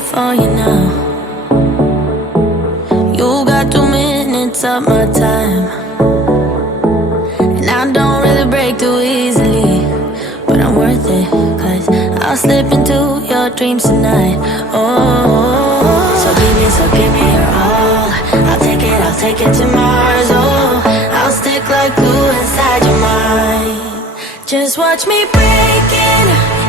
for you now. You got 2 minutes of my time, and I don't really break too easily, but I'm worth it, 'cause I'll slip into your dreams tonight. Oh, so give me your all. I'll take it to Mars. Oh, I'll stick like glue inside your mind. Just watch me break it.